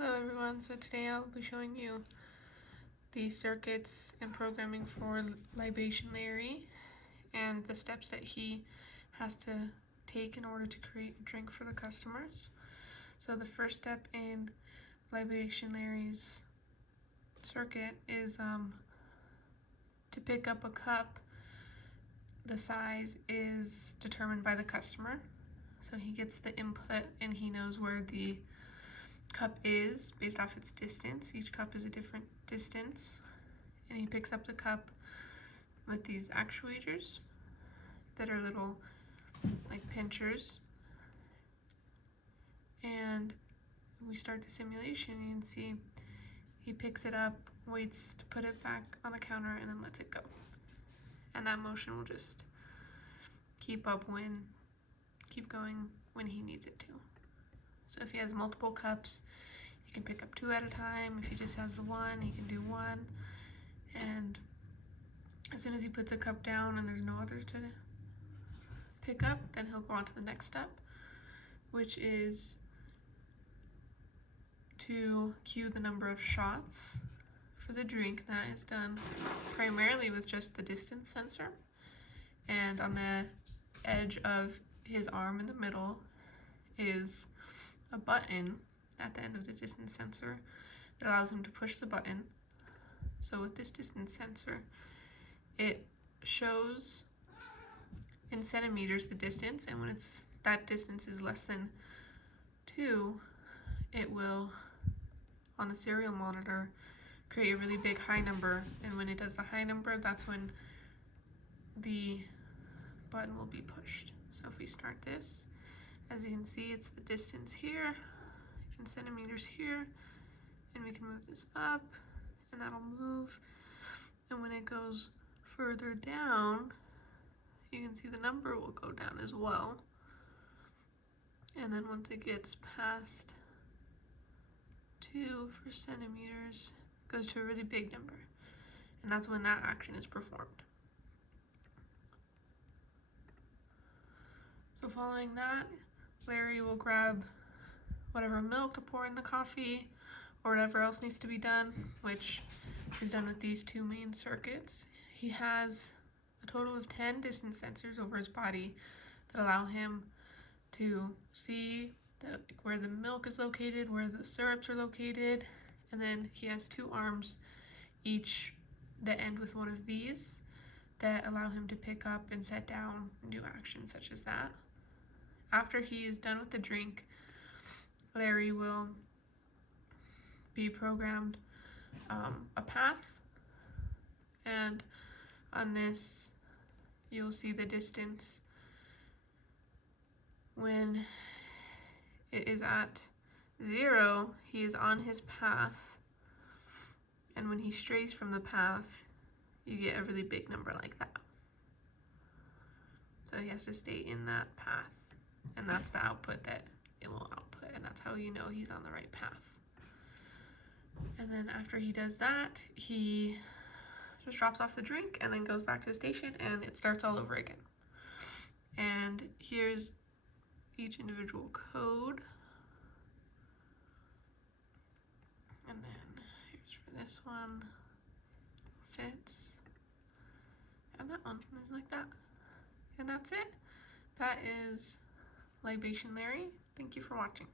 Hello everyone, so today I'll be showing you the circuits and programming for Libation Larry and the steps that he has to take in order to create a drink for the customers. So the first step in Libation Larry's circuit is to pick up a cup. The size is determined by the customer, so he gets the input and he knows where the cup is based off its distance. Each cup is a different distance, and he picks up the cup with these actuators that are little like pinchers, and we start the simulation. You can see he picks it up, waits to put it back on the counter, and then lets it go, and that motion will just keep going when he needs it to. So if he has multiple cups, he can pick up 2 at a time. If he just has the one, he can do 1. And as soon as he puts a cup down and there's no others to pick up, then he'll go on to the next step, which is to cue the number of shots for the drink. That is done primarily with just the distance sensor. And on the edge of his arm in the middle is a button at the end of the distance sensor that allows him to push the button. So with this distance sensor, it shows in centimeters the distance, and when that distance is less than 2, it will, on the serial monitor, create a really big high number, and when it does the high number, that's when the button will be pushed. So if we start this, as you can see, it's the distance here in centimeters here, and we can move this up and that'll move, and when it goes further down, you can see the number will go down as well, and then once it gets past 2 for centimeters, it goes to a really big number, and that's when that action is performed. So following that, Larry will grab whatever milk to pour in the coffee or whatever else needs to be done, which is done with these 2 main circuits. He has a total of 10 distance sensors over his body that allow him to see where the milk is located, where the syrups are located, and then he has 2 arms, each that end with one of these, that allow him to pick up and set down new actions such as that. After he is done with the drink, Larry will be programmed a path, and on this you'll see the distance when it is at 0. He is on his path, and when he strays from the path, you get a really big number like that. So he has to stay in that path, and that's the output that it will output, and that's how you know he's on the right path. And then after he does that, he just drops off the drink and then goes back to the station, and it starts all over again. And here's each individual code, and then here's for this one, fits, and that one is like that. And that's it. That is Libation Larry. Thank you for watching.